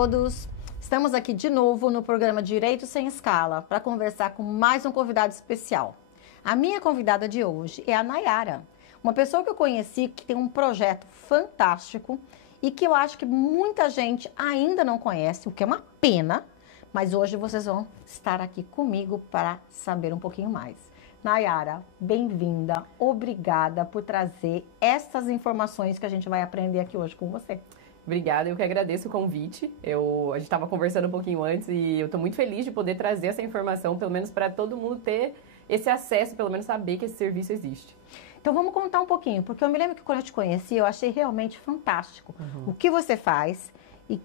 todos! Estamos aqui de novo no programa Direito Sem Escala para conversar com mais um convidado especial. A minha convidada de hoje é a Nayara, uma pessoa que eu conheci que tem um projeto fantástico e que eu acho que muita gente ainda não conhece, o que é uma pena, mas hoje vocês vão estar aqui comigo para saber um pouquinho mais. Nayara, bem-vinda, obrigada por trazer essas informações que a gente vai aprender aqui hoje com você. Obrigada, eu que agradeço o convite. A gente estava conversando um pouquinho antes e eu estou muito feliz de poder trazer essa informação, pelo menos para todo mundo ter esse acesso, pelo menos saber que esse serviço existe. Então vamos contar um pouquinho, porque eu me lembro que quando eu te conheci, eu achei realmente fantástico o que você faz e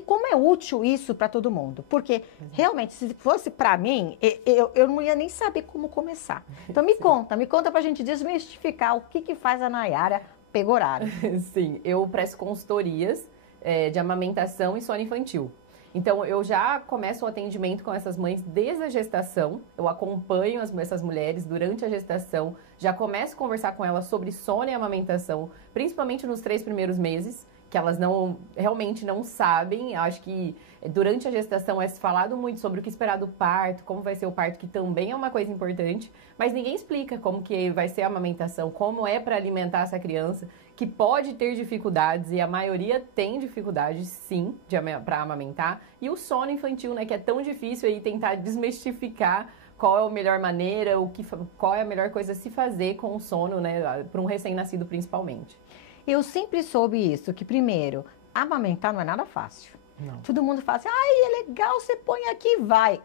como é útil isso para todo mundo. Porque realmente, se fosse para mim, eu não ia nem saber como começar. Então me conta para a gente desmistificar o que faz a Nayara Pegoraro. Sim, eu presto consultorias de amamentação e sono infantil. Então, eu já começo o atendimento com essas mães desde a gestação, eu acompanho essas mulheres durante a gestação, já começo a conversar com elas sobre sono e amamentação, principalmente nos 3 primeiros meses, que elas realmente não sabem. Eu acho que durante a gestação é falado muito sobre o que esperar do parto, como vai ser o parto, que também é uma coisa importante, mas ninguém explica como que vai ser a amamentação, como é para alimentar essa criança, que pode ter dificuldades, e a maioria tem dificuldades, sim, para amamentar, e o sono infantil, né, que é tão difícil aí tentar desmistificar qual é a melhor maneira, qual é a melhor coisa a se fazer com o sono, né, para um recém-nascido principalmente. Eu sempre soube isso, que primeiro, amamentar não é nada fácil. Não. Todo mundo fala assim, ai, é legal, você põe aqui, vai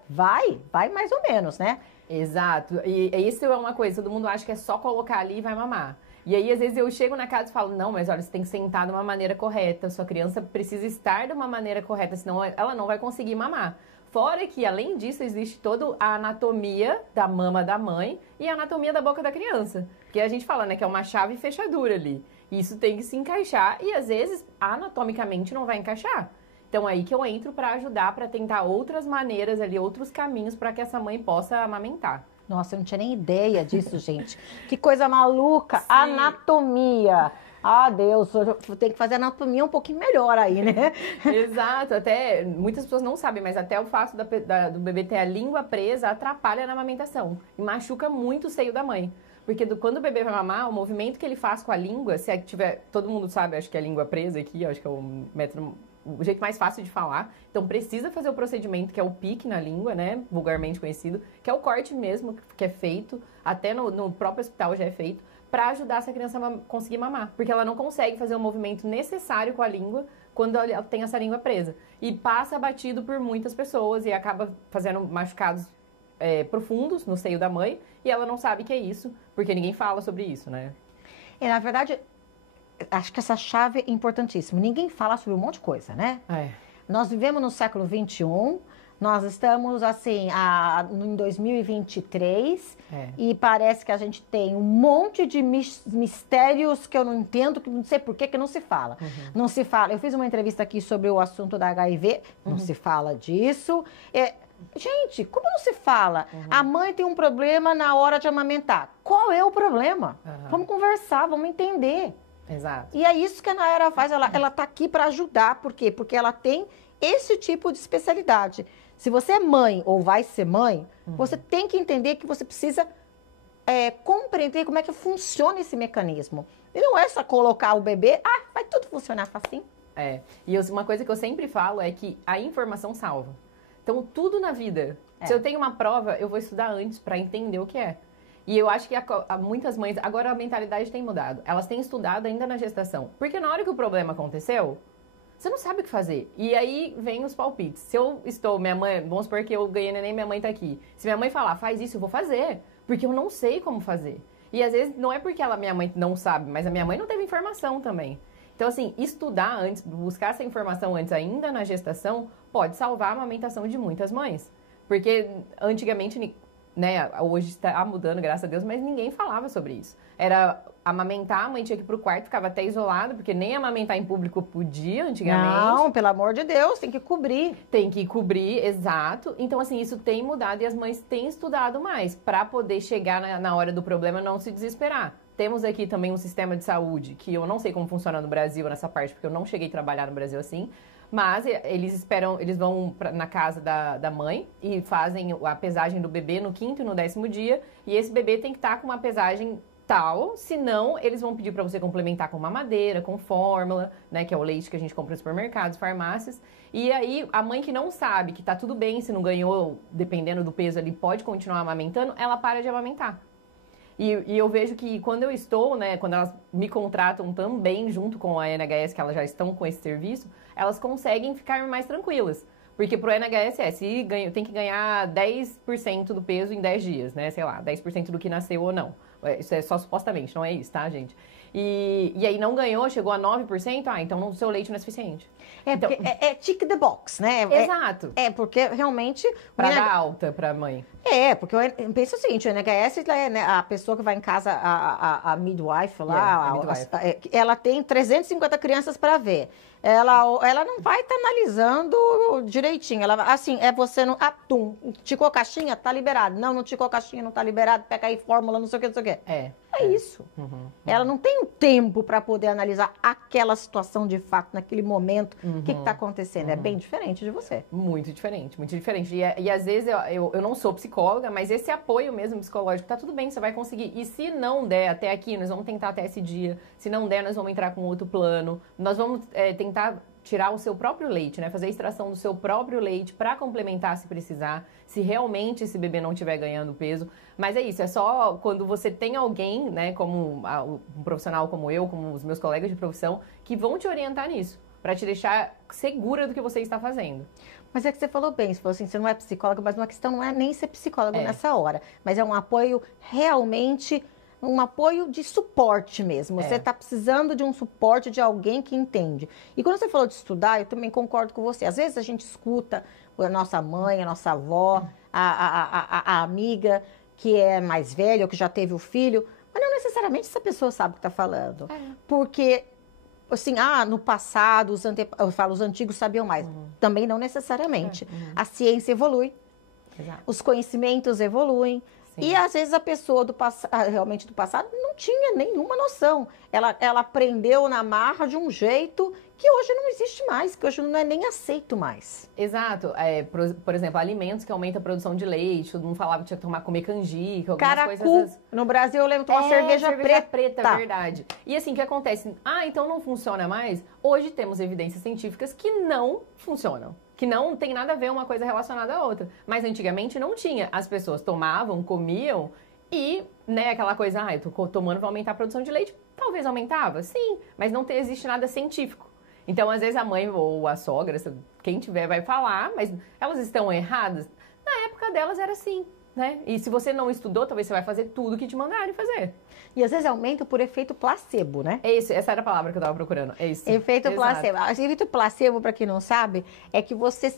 mais ou menos, né? Exato, e isso é uma coisa, todo mundo acha que é só colocar ali e vai mamar. E aí, às vezes, eu chego na casa e falo, não, mas olha, você tem que sentar de uma maneira correta, sua criança precisa estar de uma maneira correta, senão ela não vai conseguir mamar. Fora que, além disso, existe toda a anatomia da mama da mãe e a anatomia da boca da criança. Porque a gente fala, né, que é uma chave e fechadura ali. Isso tem que se encaixar e, às vezes, anatomicamente não vai encaixar. Então, aí que eu entro para ajudar, para tentar outras maneiras ali, outros caminhos para que essa mãe possa amamentar. Nossa, eu não tinha nem ideia disso, gente. Que coisa maluca! Sim. Anatomia! Ah, Deus, eu tenho que fazer anatomia um pouquinho melhor aí, né? Exato, até muitas pessoas não sabem, mas até o fato do bebê ter a língua presa atrapalha na amamentação e machuca muito o seio da mãe. Porque quando o bebê vai mamar, o movimento que ele faz com a língua, se tiver, todo mundo sabe, acho que é a língua presa aqui, acho que é o jeito mais fácil de falar. Então precisa fazer o procedimento que é o pique na língua, né, vulgarmente conhecido, que é o corte mesmo que é feito, até no próprio hospital já é feito, para ajudar essa criança a conseguir mamar, porque ela não consegue fazer o movimento necessário com a língua quando ela tem essa língua presa. E passa batido por muitas pessoas e acaba fazendo machucados profundos no seio da mãe, e ela não sabe que é isso, porque ninguém fala sobre isso, né? E, na verdade, acho que essa chave é importantíssima. Ninguém fala sobre um monte de coisa, né? Nós vivemos no século XXI, nós estamos, assim, em 2023, e parece que a gente tem um monte de mistérios que eu não entendo, que não sei por que não se fala. Não se fala. Eu fiz uma entrevista aqui sobre o assunto da HIV, não se fala disso. Gente, como não se fala? A mãe tem um problema na hora de amamentar. Qual é o problema? Vamos conversar, vamos entender. Exato. E é isso que a Nayara faz, ela tá aqui para ajudar. Por quê? Porque ela tem esse tipo de especialidade. Se você é mãe ou vai ser mãe, você tem que entender que você precisa compreender como é que funciona esse mecanismo. E não é só colocar o bebê, vai tudo funcionar facinho. E uma coisa que eu sempre falo é que a informação salva. Então, tudo na vida. Se eu tenho uma prova, eu vou estudar antes para entender o que é. E eu acho que muitas mães, agora a mentalidade tem mudado. Elas têm estudado ainda na gestação. Porque na hora que o problema aconteceu, você não sabe o que fazer. E aí vem os palpites. Se eu minha mãe, vamos supor que eu ganhei neném, minha mãe tá aqui. Se minha mãe falar, faz isso, eu vou fazer. Porque eu não sei como fazer. E às vezes não é porque minha mãe não sabe, mas a minha mãe não teve informação também. Então, assim, estudar antes, buscar essa informação antes, ainda na gestação, pode salvar a amamentação de muitas mães. Porque antigamente, né, hoje está mudando, graças a Deus, mas ninguém falava sobre isso. Era amamentar, a mãe tinha que ir pro quarto, ficava até isolada, porque nem amamentar em público podia antigamente. Não, pelo amor de Deus, tem que cobrir. Tem que cobrir, exato. Então, assim, isso tem mudado e as mães têm estudado mais para poder chegar na hora do problema e não se desesperar. Temos aqui também um sistema de saúde, que eu não sei como funciona no Brasil nessa parte, porque eu não cheguei a trabalhar no Brasil assim, Mas eles vão na casa da mãe e fazem a pesagem do bebê no 5º e no 10º dia. E esse bebê tem que estar com uma pesagem tal, senão eles vão pedir para você complementar com mamadeira, com fórmula, né, que é o leite que a gente compra nos supermercados, farmácias. E aí, a mãe que não sabe que tá tudo bem, se não ganhou, dependendo do peso ali, pode continuar amamentando, ela para de amamentar. E eu vejo que quando eu estou, né, quando elas me contratam também junto com a NHS, que elas já estão com esse serviço, elas conseguem ficar mais tranquilas. Porque pro NHS tem que ganhar 10% do peso em 10 dias, né? Sei lá, 10% do que nasceu ou não. Isso é só supostamente, não é isso, tá, gente? E aí não ganhou, chegou a 9%, então o seu leite não é suficiente. Então, é tick the box, né? Exato. Porque realmente... Pra dar alta pra mãe. Porque eu penso o seguinte, o NHS, né, a pessoa que vai em casa, a midwife lá, ela tem 350 crianças para ver. Ela não vai estar analisando direitinho. Ela, assim, você não... ticou caixinha? Tá liberado. Não ticou caixinha, não tá liberado. Pega aí fórmula, não sei o que, não sei o que. É isso. Ela não tem um tempo para poder analisar aquela situação de fato, naquele momento, o que está acontecendo. É bem diferente de você. Muito diferente, muito diferente. E às vezes eu não sou psicóloga, mas esse apoio mesmo psicológico, tá tudo bem, você vai conseguir. E se não der até aqui, nós vamos tentar até esse dia. Se não der, nós vamos entrar com outro plano. Nós vamos tentar tirar o seu próprio leite, né? Fazer a extração do seu próprio leite para complementar se precisar, se realmente esse bebê não estiver ganhando peso. Mas é isso, é só quando você tem alguém, né, como um profissional como eu, como os meus colegas de profissão, que vão te orientar nisso, para te deixar segura do que você está fazendo. Mas é que você falou bem, você falou assim, você não é psicóloga, mas uma questão não é nem ser psicólogo nessa hora, mas é um apoio realmente... um apoio de suporte mesmo. Você está precisando de um suporte de alguém que entende. E quando você falou de estudar, eu também concordo com você. Às vezes a gente escuta a nossa mãe, a nossa avó, a amiga que é mais velha ou que já teve o filho, mas não necessariamente essa pessoa sabe o que está falando. Porque, assim, no passado, os antigos sabiam mais. Também não necessariamente. A ciência evolui. Exato. Os conhecimentos evoluem. Sim. E às vezes a pessoa realmente do passado não tinha nenhuma noção. Ela aprendeu na marra de um jeito que hoje não existe mais, que hoje não é nem aceito mais. Exato. Por exemplo, alimentos que aumentam a produção de leite, todo mundo falava que tinha que comer canjica, algumas coisas. No Brasil eu lembro de uma cerveja preta. É verdade. E assim, o que acontece? Então não funciona mais? Hoje temos evidências científicas que não funcionam. Que não tem nada a ver uma coisa relacionada à outra. Mas antigamente não tinha. As pessoas tomavam, comiam e, né, aquela coisa, eu tô tomando, vai aumentar a produção de leite. Talvez aumentava, sim, mas não existe nada científico. Então, às vezes a mãe ou a sogra, quem tiver vai falar, mas elas estão erradas. Na época delas era assim, né? E se você não estudou, talvez você vai fazer tudo que te mandarem fazer. E às vezes aumenta por efeito placebo, né? Essa era a palavra que eu tava procurando. É isso. Efeito placebo. O efeito placebo, para quem não sabe, é que você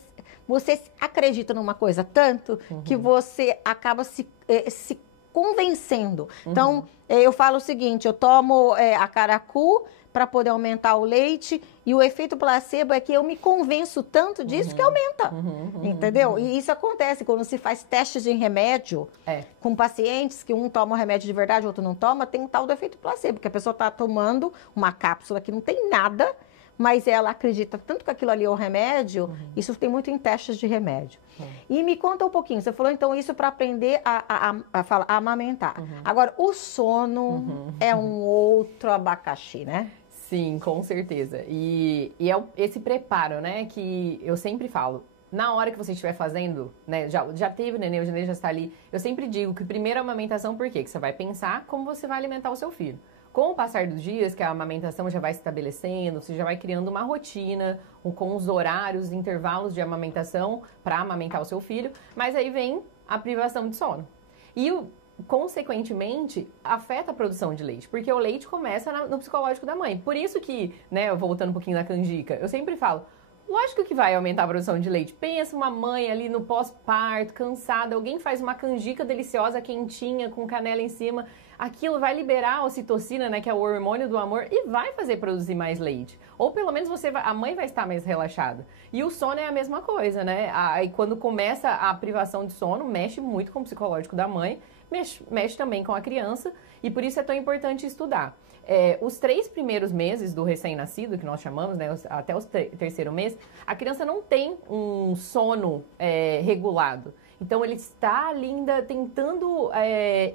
acredita numa coisa tanto que você acaba se convencendo. Então, eu falo o seguinte, eu tomo a caracu para poder aumentar o leite e o efeito placebo é que eu me convenço tanto disso que aumenta, entendeu? E isso acontece quando se faz testes de remédio com pacientes que um toma o remédio de verdade, o outro não toma, tem um tal do efeito placebo, que a pessoa está tomando uma cápsula que não tem nada, mas ela acredita tanto que aquilo ali é o remédio, isso tem muito em testes de remédio. E me conta um pouquinho, você falou então isso para aprender a amamentar. Agora, o sono é um outro abacaxi, né? Sim, com certeza. E é esse preparo, né, que eu sempre falo. Na hora que você estiver fazendo, né, já teve o neném já está ali, eu sempre digo que primeiro a amamentação, por quê? Que você vai pensar como você vai alimentar o seu filho. Com o passar dos dias, que a amamentação já vai se estabelecendo, você já vai criando uma rotina com os horários, intervalos de amamentação para amamentar o seu filho, mas aí vem a privação de sono. E consequentemente, afeta a produção de leite, porque o leite começa no psicológico da mãe. Por isso que, né, voltando um pouquinho na canjica, eu sempre falo, lógico que vai aumentar a produção de leite. Pensa uma mãe ali no pós-parto, cansada, alguém faz uma canjica deliciosa, quentinha, com canela em cima, aquilo vai liberar a ocitocina, né, que é o hormônio do amor, e vai fazer produzir mais leite. Ou pelo menos a mãe vai estar mais relaxada. E o sono é a mesma coisa, né? Aí quando começa a privação de sono, mexe muito com o psicológico da mãe, mexe também com a criança e por isso é tão importante estudar. Os 3 primeiros meses do recém-nascido, que nós chamamos, né, até o terceiro mês, a criança não tem um sono regulado. Então, ele está ali ainda tentando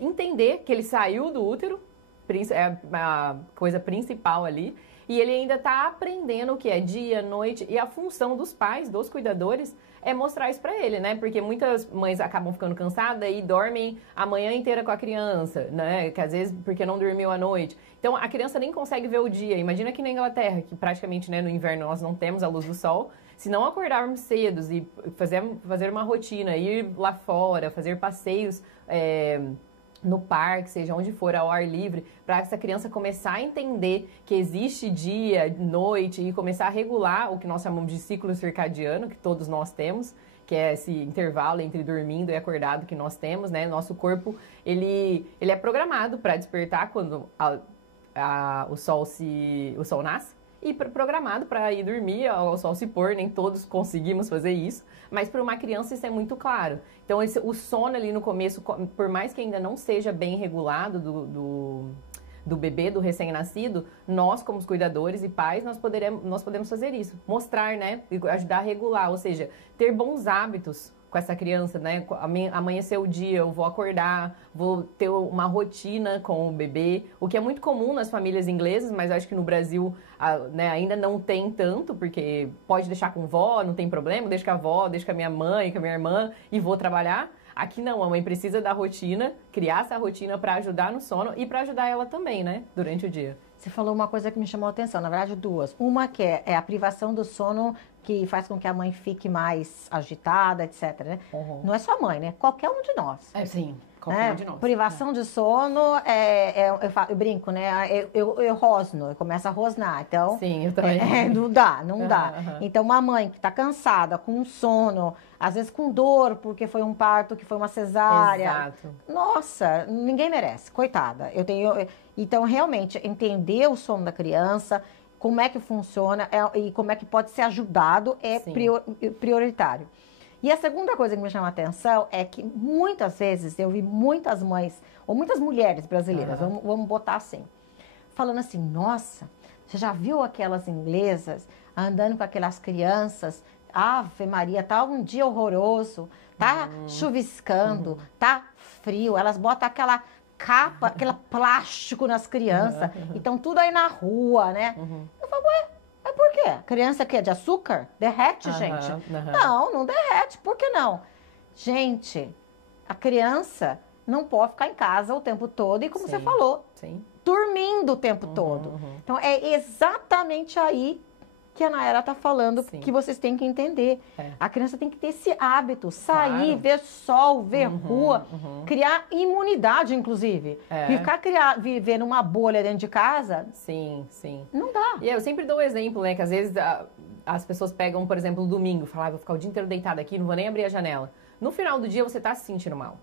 entender que ele saiu do útero, é a coisa principal ali, e ele ainda está aprendendo o que é dia, noite, e a função dos pais, dos cuidadores, é mostrar isso para ele, né? Porque muitas mães acabam ficando cansadas e dormem a manhã inteira com a criança, né? Que às vezes porque não dormiu à noite. Então, a criança nem consegue ver o dia. Imagina aqui na Inglaterra, que praticamente, né, no inverno nós não temos a luz do sol. Se não acordarmos cedo e fazer uma rotina, ir lá fora, fazer passeios no parque, seja onde for, ao ar livre, para essa criança começar a entender que existe dia, noite e começar a regular o que nós chamamos de ciclo circadiano, que todos nós temos, que é esse intervalo entre dormindo e acordado que nós temos, né? Nosso corpo, ele é programado para despertar quando o sol nasce e programado para ir dormir ao sol se pôr, nem todos conseguimos fazer isso, mas para uma criança isso é muito claro. Então, o sono ali no começo, por mais que ainda não seja bem regulado do bebê, do recém-nascido, nós, como os cuidadores e pais, nós podemos fazer isso. Mostrar, né? Ajudar a regular, ou seja, ter bons hábitos com essa criança, né? Amanhecer o dia, eu vou acordar, vou ter uma rotina com o bebê, o que é muito comum nas famílias inglesas, mas eu acho que no Brasil né, ainda não tem tanto, porque pode deixar com vó, não tem problema, deixa com a avó, deixa com a minha mãe, com a minha irmã e vou trabalhar. Aqui não, a mãe precisa da rotina, criar essa rotina para ajudar no sono e para ajudar ela também, né, durante o dia. Você falou uma coisa que me chamou a atenção, na verdade 2. Uma que é a privação do sono, que faz com que a mãe fique mais agitada, etc. Né? Uhum. Não é só a mãe, né? Qualquer um de nós. Sim, qualquer um de nós. Privação de sono, eu brinco, né? Eu rosno, eu começo a rosnar. Então, sim, eu também. Não dá. Uhum. Então, uma mãe que está cansada, com sono, às vezes com dor, porque foi um parto, que foi uma cesárea. Exato. Nossa, ninguém merece, coitada. Então, realmente, entender o sono da criança, como é que funciona e como é que pode ser ajudado é prioritário. E a segunda coisa que me chama a atenção é que muitas vezes eu vi muitas mães, ou muitas mulheres brasileiras, vamos botar assim, falando assim, nossa, você já viu aquelas inglesas andando com aquelas crianças? Ave Maria, tá um dia horroroso, tá chuviscando, tá frio, elas botam aquela capa, aquele plástico nas crianças, então tudo aí na rua, né? Eu falo, ué, mas por quê? Criança que é de açúcar? Derrete, gente? Não derrete, por que não? Gente, a criança não pode ficar em casa o tempo todo e, como você falou, dormindo o tempo todo. Então, é exatamente aí que a Nayara está falando, que vocês têm que entender. A criança tem que ter esse hábito, sair, ver sol, ver rua, criar imunidade, inclusive. Ficar viver numa bolha dentro de casa, não dá. E eu sempre dou o exemplo, né, que às vezes as pessoas pegam, por exemplo, o domingo, falam, vou ficar o dia inteiro deitada aqui, não vou nem abrir a janela. No final do dia, você está se sentindo mal.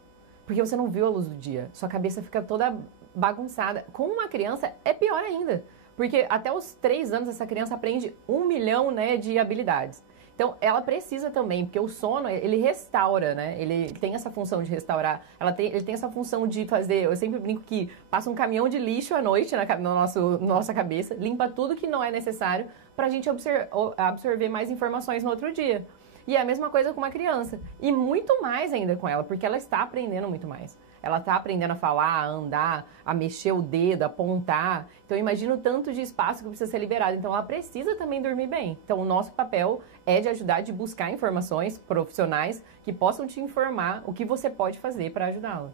Porque você não viu a luz do dia. Sua cabeça fica toda bagunçada. Com uma criança, é pior ainda. Porque até os 3 anos essa criança aprende 1 milhão, né, de habilidades. Então, ela precisa também, porque o sono, ele restaura, né? Ele tem essa função de restaurar. Ele tem essa função de fazer... Eu sempre brinco que passa um caminhão de lixo à noite na nossa cabeça, limpa tudo que não é necessário para a gente absorver mais informações no outro dia. E é a mesma coisa com uma criança. E muito mais ainda com ela, porque ela está aprendendo muito mais. Ela está aprendendo a falar, a andar, a mexer o dedo, a apontar. Então, imagina o tanto de espaço que precisa ser liberado. Então, ela precisa também dormir bem. Então, o nosso papel é de ajudar, de buscar informações profissionais que possam te informar o que você pode fazer para ajudá-la.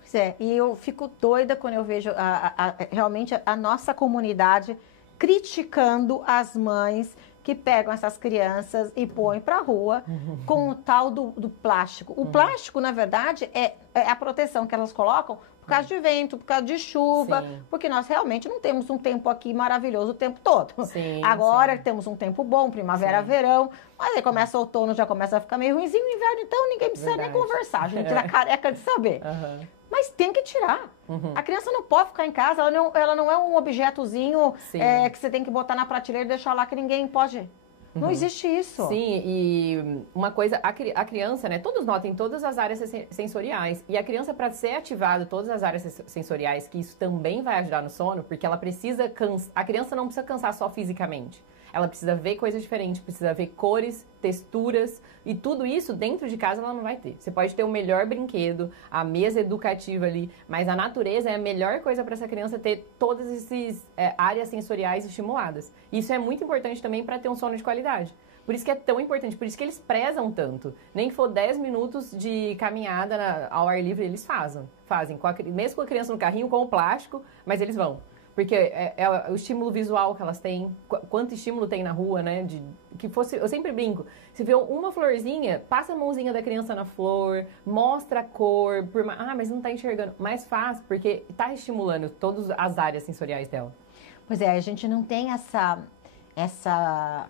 Pois é, e eu fico doida quando eu vejo realmente a nossa comunidade criticando as mães que pegam essas crianças e põem para a rua com o tal do plástico. O plástico, na verdade, é a proteção que elas colocam por causa de vento, por causa de chuva, porque nós realmente não temos um tempo aqui maravilhoso o tempo todo. Agora temos um tempo bom, primavera, verão, mas aí começa o outono, já começa a ficar meio ruimzinho, o inverno, então ninguém precisa nem conversar, a gente tira careca de saber. Mas tem que tirar. A criança não pode ficar em casa, ela não é um objetozinho que você tem que botar na prateleira e deixar lá que ninguém pode Não existe isso. Sim, e uma coisa, a criança, né, todos notam em todas as áreas sensoriais, e a criança, para ser ativada em todas as áreas sensoriais, que isso também vai ajudar no sono, porque ela precisa a criança não precisa cansar só fisicamente. Ela precisa ver coisas diferentes, precisa ver cores, texturas, e tudo isso dentro de casa ela não vai ter. Você pode ter o melhor brinquedo, a mesa educativa ali, mas a natureza é a melhor coisa para essa criança ter todas essas áreas sensoriais estimuladas. Isso é muito importante também para ter um sono de qualidade. Por isso que é tão importante, por isso que eles prezam tanto. Nem que for 10 minutos de caminhada ao ar livre, eles fazem. Mesmo com a criança no carrinho, com o plástico, mas eles vão. Porque é o estímulo visual que elas têm, quanto estímulo tem na rua, né? Eu sempre brinco, se vê uma florzinha, passa a mãozinha da criança na flor, mostra a cor, mas não tá enxergando. Mas faz, porque tá estimulando todas as áreas sensoriais dela. Pois é, a gente não tem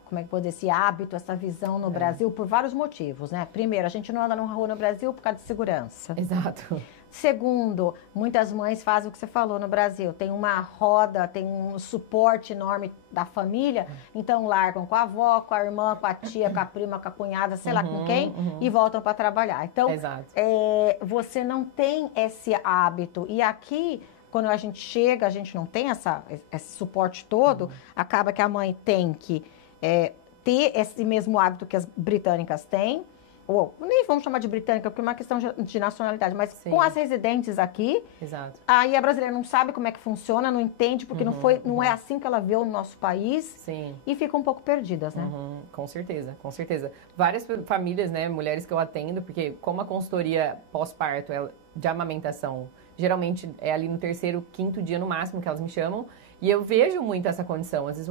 como é que pode dizer, esse hábito, essa visão no Brasil por vários motivos, né? Primeiro, a gente não anda na rua no Brasil por causa de segurança. Exato. Segundo, muitas mães fazem o que você falou no Brasil, tem uma roda, tem um suporte enorme da família, então largam com a avó, com a irmã, com a tia, com a prima, com a cunhada, sei lá com quem, e voltam para trabalhar. Então, você não tem esse hábito. E aqui, quando a gente chega, a gente não tem esse suporte todo, acaba que a mãe tem que ter esse mesmo hábito que as britânicas têm, ou nem vamos chamar de britânica, porque é uma questão de nacionalidade, mas com as residentes aqui, aí a brasileira não sabe como é que funciona, não entende, porque não é assim que ela vê o nosso país, e ficam um pouco perdidas, né? Com certeza, com certeza. Várias famílias, né, mulheres que eu atendo, porque como a consultoria pós-parto de amamentação, geralmente é ali no 3º, 5º dia no máximo que elas me chamam, e eu vejo muito essa condição. Às vezes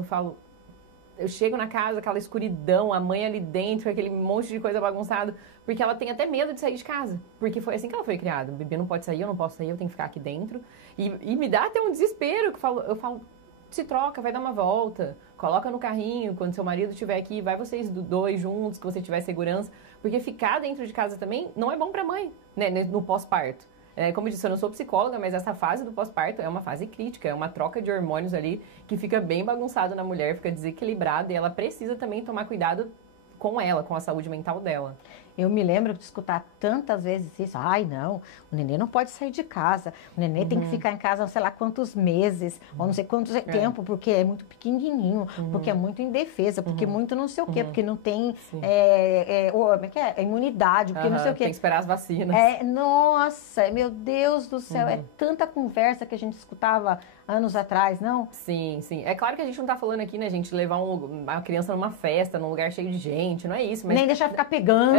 eu chego na casa, aquela escuridão, a mãe ali dentro, aquele monte de coisa bagunçada, porque ela tem até medo de sair de casa, porque foi assim que ela foi criada. O bebê não pode sair, eu não posso sair, eu tenho que ficar aqui dentro. E me dá até um desespero, eu falo, se troca, vai dar uma volta, coloca no carrinho, quando seu marido estiver aqui, vai vocês dois juntos, que você tiver segurança, porque ficar dentro de casa também não é bom pra mãe, né, no pós-parto. Como eu disse, eu não sou psicóloga, mas essa fase do pós-parto é uma fase crítica, é uma troca de hormônios ali que fica bem bagunçado na mulher, fica desequilibrada e ela precisa também tomar cuidado com ela, com a saúde mental dela. Eu me lembro de escutar tantas vezes isso. Ai, não, o nenê não pode sair de casa. O nenê tem que ficar em casa sei lá quantos meses, ou não sei quanto tempo, porque é muito pequenininho, porque é muito indefesa, porque muito não sei o quê, porque não tem imunidade, porque não sei o quê. Tem que esperar as vacinas. Nossa, meu Deus do céu, é tanta conversa que a gente escutava anos atrás, não? Sim, sim. É claro que a gente não tá falando aqui, né, gente, levar uma criança numa festa, num lugar cheio de gente, não é isso. Mas... Nem deixar ficar pegando.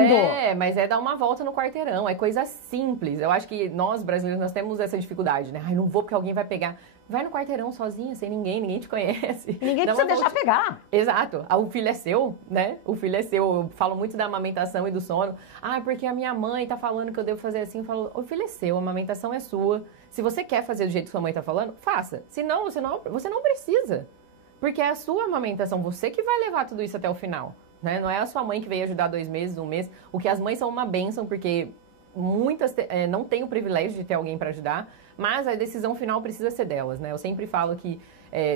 Mas é dar uma volta no quarteirão, é coisa simples. Eu acho que nós, brasileiros, nós temos essa dificuldade, né? Ai, não vou porque alguém vai pegar. Vai no quarteirão sozinha, sem ninguém te conhece. Ninguém precisa deixar pegar. Exato. O filho é seu, né? O filho é seu. Eu falo muito da amamentação e do sono. Ah, porque a minha mãe tá falando que eu devo fazer assim. Eu falo, o filho é seu, a amamentação é sua. Se você quer fazer do jeito que sua mãe tá falando, faça. Se não, você não precisa. Porque é a sua amamentação, você que vai levar tudo isso até o final. Né? Não é a sua mãe que veio ajudar 2 meses, 1 mês. O que as mães são uma bênção, porque muitas não têm o privilégio de ter alguém para ajudar, mas a decisão final precisa ser delas, né? Eu sempre falo que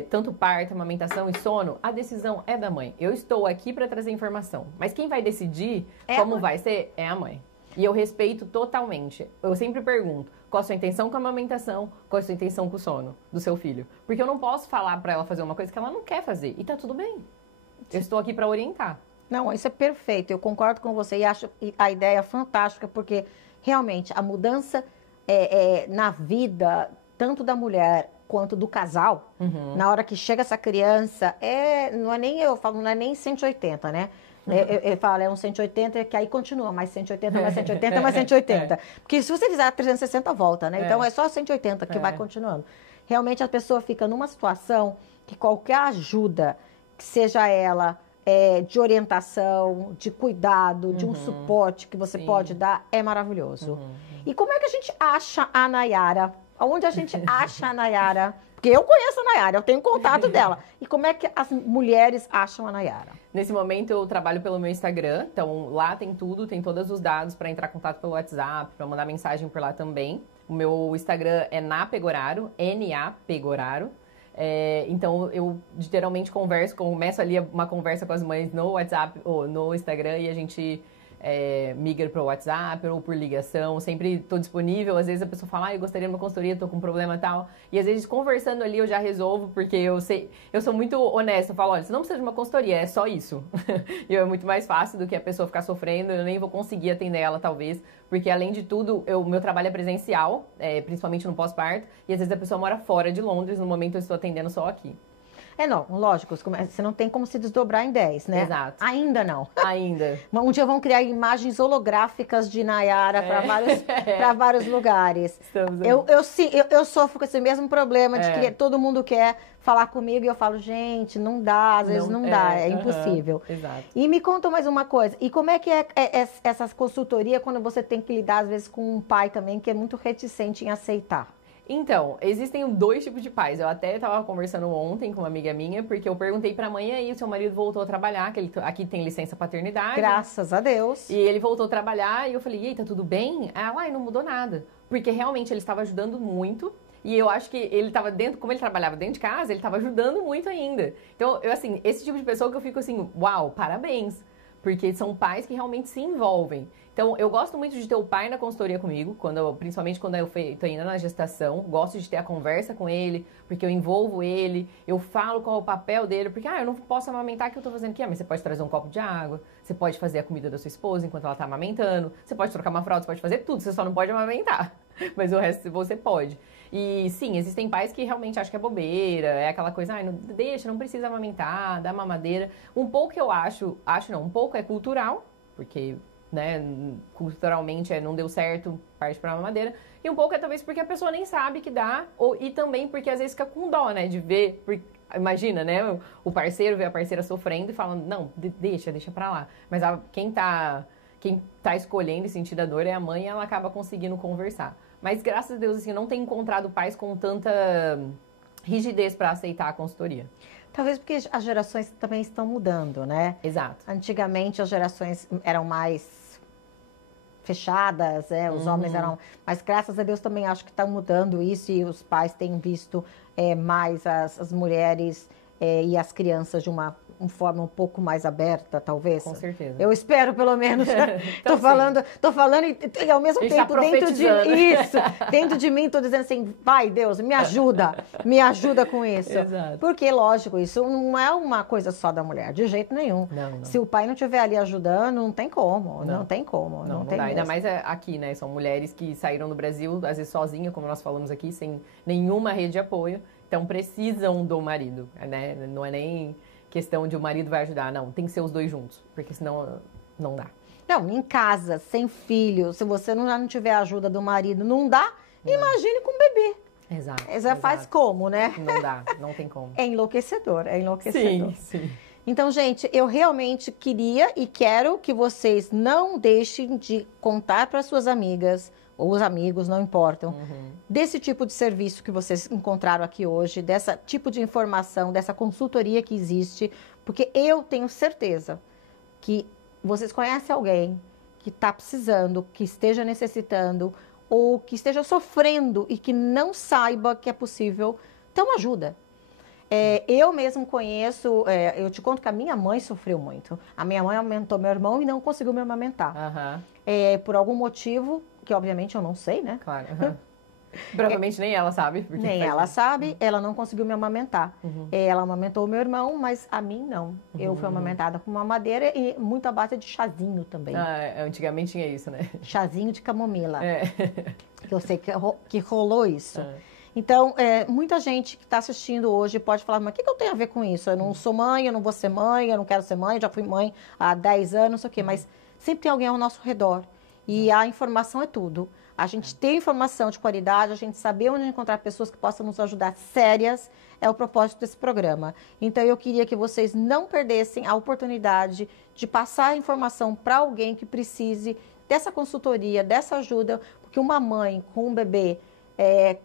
tanto parto, amamentação e sono, a decisão é da mãe. Eu estou aqui para trazer informação, mas quem vai decidir como vai ser é a mãe. E eu respeito totalmente. Eu sempre pergunto, qual a sua intenção com a amamentação, qual a sua intenção com o sono do seu filho? Porque eu não posso falar para ela fazer uma coisa que ela não quer fazer, e tá tudo bem. Eu estou aqui para orientar. Não, isso é perfeito, eu concordo com você e acho a ideia fantástica, porque realmente a mudança na vida, tanto da mulher quanto do casal, na hora que chega essa criança, não é nem 180, né? Eu falo, é um 180 que aí continua, mais 180, mais 180, mais 180. Porque se você fizer 360, volta, né? Então é só 180 que vai continuando. Realmente a pessoa fica numa situação que qualquer ajuda, que seja ela... de orientação, de cuidado, de um suporte que você pode dar, é maravilhoso. E como é que a gente acha a Nayara? Onde a gente acha a Nayara? Porque eu conheço a Nayara, eu tenho contato dela. E como é que as mulheres acham a Nayara? Nesse momento eu trabalho pelo meu Instagram, então lá tem tudo, tem todos os dados para entrar em contato pelo WhatsApp, para mandar mensagem por lá também. O meu Instagram é napegoraro, N-A-Pegoraro. Então, eu literalmente começo ali uma conversa com as mães no WhatsApp ou no Instagram e a gente migra para o WhatsApp ou por ligação. Sempre estou disponível. Às vezes a pessoa fala, eu gostaria de uma consultoria, estou com um problema e tal. E às vezes conversando ali eu já resolvo, porque eu sou muito honesta. Eu falo, olha, você não precisa de uma consultoria, é só isso. E é muito mais fácil do que a pessoa ficar sofrendo. Eu nem vou conseguir atender ela, talvez. Porque, além de tudo, meu trabalho é presencial, principalmente no pós-parto. E às vezes a pessoa mora fora de Londres, no momento eu estou atendendo só aqui. Não, lógico, você não tem como se desdobrar em 10, né? Exato. Ainda não. Ainda. Um dia vão criar imagens holográficas de Nayara para vários lugares. Eu sofro com esse mesmo problema de que todo mundo quer falar comigo e eu falo, gente, não dá, às vezes não dá, é impossível. Exato. E me conta mais uma coisa, e como é que é essa consultoria quando você tem que lidar, às vezes, com um pai também que é muito reticente em aceitar? Então, existem 2 tipos de pais. Eu até estava conversando ontem com uma amiga minha, porque eu perguntei pra mãe, aí o seu marido voltou a trabalhar, que ele aqui tem licença paternidade. Graças a Deus. E ele voltou a trabalhar, e eu falei, eita, tudo bem? Ela, não mudou nada. Porque realmente ele estava ajudando muito, e eu acho que ele estava como ele trabalhava dentro de casa, ele estava ajudando muito ainda. Então, esse tipo de pessoa que eu fico assim, uau, parabéns. Porque são pais que realmente se envolvem. Então, eu gosto muito de ter o pai na consultoria comigo, principalmente quando eu estou indo na gestação. Gosto de ter a conversa com ele, porque eu envolvo ele, eu falo qual é o papel dele. Porque, eu não posso amamentar, o que eu estou fazendo aqui? Mas você pode trazer um copo de água, você pode fazer a comida da sua esposa enquanto ela está amamentando, você pode trocar uma fralda, você pode fazer tudo, você só não pode amamentar. Mas o resto você pode. E sim, existem pais que realmente acham que é bobeira, é aquela coisa, não deixa, não precisa amamentar, dá mamadeira. Um pouco eu um pouco é cultural, porque, né, culturalmente não deu certo, parte pra mamadeira. E um pouco é talvez porque a pessoa nem sabe que dá, e também porque às vezes fica com dó, né, de ver, imagina, né, o parceiro vê a parceira sofrendo e fala, não, deixa pra lá. Mas quem tá escolhendo e sentindo a dor é a mãe e ela acaba conseguindo conversar. Mas, graças a Deus, assim, eu não tenho encontrado pais com tanta rigidez para aceitar a consultoria. Talvez porque as gerações também estão mudando, né? Exato. Antigamente, as gerações eram mais fechadas, os homens eram... Mas, graças a Deus, também acho que está mudando isso e os pais têm visto mais as mulheres e as crianças de uma forma um pouco mais aberta, talvez. Com certeza. Eu espero, pelo menos. Então, tô falando e ao mesmo tempo dentro de mim, tô dizendo assim, vai Deus, me ajuda com isso. Exato. Porque, lógico, isso não é uma coisa só da mulher, de jeito nenhum. Não. Se o pai não estiver ali ajudando, não tem como, não tem como. Não tem dá. mesmo. Ainda mais aqui, né? São mulheres que saíram do Brasil, às vezes sozinhas, como nós falamos aqui, sem nenhuma rede de apoio. Então, precisam do marido, né? Não é nem questão de o marido vai ajudar, não. Tem que ser os 2 juntos, porque senão não dá. Não, em casa, sem filho, se você não tiver a ajuda do marido, não dá, imagine com o bebê. Exato. Faz como, né? Não dá, não tem como. É enlouquecedor. Sim. Então, gente, eu realmente queria e quero que vocês não deixem de contar para suas amigas, ou os amigos, não importam, desse tipo de serviço que vocês encontraram aqui hoje, desse tipo de informação, dessa consultoria que existe, porque eu tenho certeza que vocês conhecem alguém que está precisando, que esteja necessitando, ou que esteja sofrendo e que não saiba que é possível, então ajuda. Eu mesmo conheço, eu te conto que a minha mãe sofreu muito. A minha mãe amamentou meu irmão e não conseguiu me amamentar. Por algum motivo, que obviamente eu não sei, né? Claro. Provavelmente nem ela sabe. Nem ela sabe, ela não conseguiu me amamentar. Ela amamentou o meu irmão, mas a mim não. Eu fui amamentada com mamadeira e muita base de chazinho também. Antigamente tinha isso, né? Chazinho de camomila. Que eu sei que rolou isso. Então, muita gente que está assistindo hoje pode falar, mas o que eu tenho a ver com isso? Eu não sou mãe, eu não vou ser mãe, eu não quero ser mãe, eu já fui mãe há 10 anos, não sei o quê. Mas sempre tem alguém ao nosso redor. E a informação é tudo. A gente ter informação de qualidade, a gente saber onde encontrar pessoas que possam nos ajudar sérias, é o propósito desse programa. Então, eu queria que vocês não perdessem a oportunidade de passar a informação para alguém que precise dessa consultoria, dessa ajuda, porque uma mãe com um bebê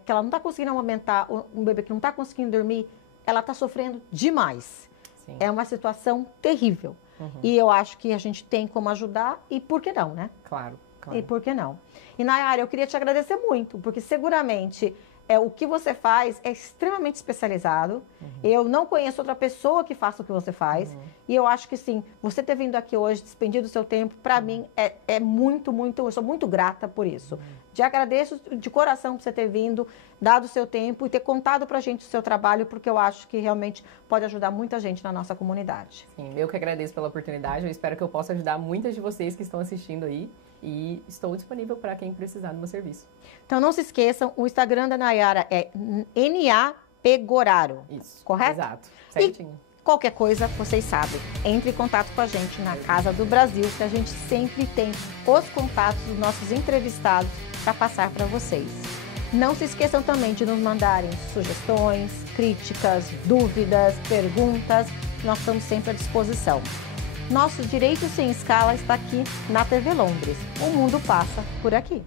que ela não está conseguindo amamentar, um bebê que não está conseguindo dormir, ela está sofrendo demais. Sim. É uma situação terrível. E eu acho que a gente tem como ajudar, e por que não, né? Claro. E por que não? E, Nayara, eu queria te agradecer muito, porque seguramente o que você faz é extremamente especializado. Eu não conheço outra pessoa que faça o que você faz. E eu acho que sim, você ter vindo aqui hoje, despendido o seu tempo, para mim é muito, eu sou muito grata por isso. Te agradeço de coração por você ter vindo, dado o seu tempo e ter contado pra gente o seu trabalho, porque eu acho que realmente pode ajudar muita gente na nossa comunidade. Sim, eu que agradeço pela oportunidade. Eu espero que eu possa ajudar muitas de vocês que estão assistindo aí. E estou disponível para quem precisar do meu serviço. Então não se esqueçam, o Instagram da Nayara é NAP Goraro. Isso. Correto? Exato. Certinho. E qualquer coisa, vocês sabem, entre em contato com a gente na Casa do Brasil, que a gente sempre tem os contatos dos nossos entrevistados para passar para vocês. Não se esqueçam também de nos mandarem sugestões, críticas, dúvidas, perguntas. Nós estamos sempre à disposição. Nosso Direito Sem Escala está aqui na TV Londres. O mundo passa por aqui.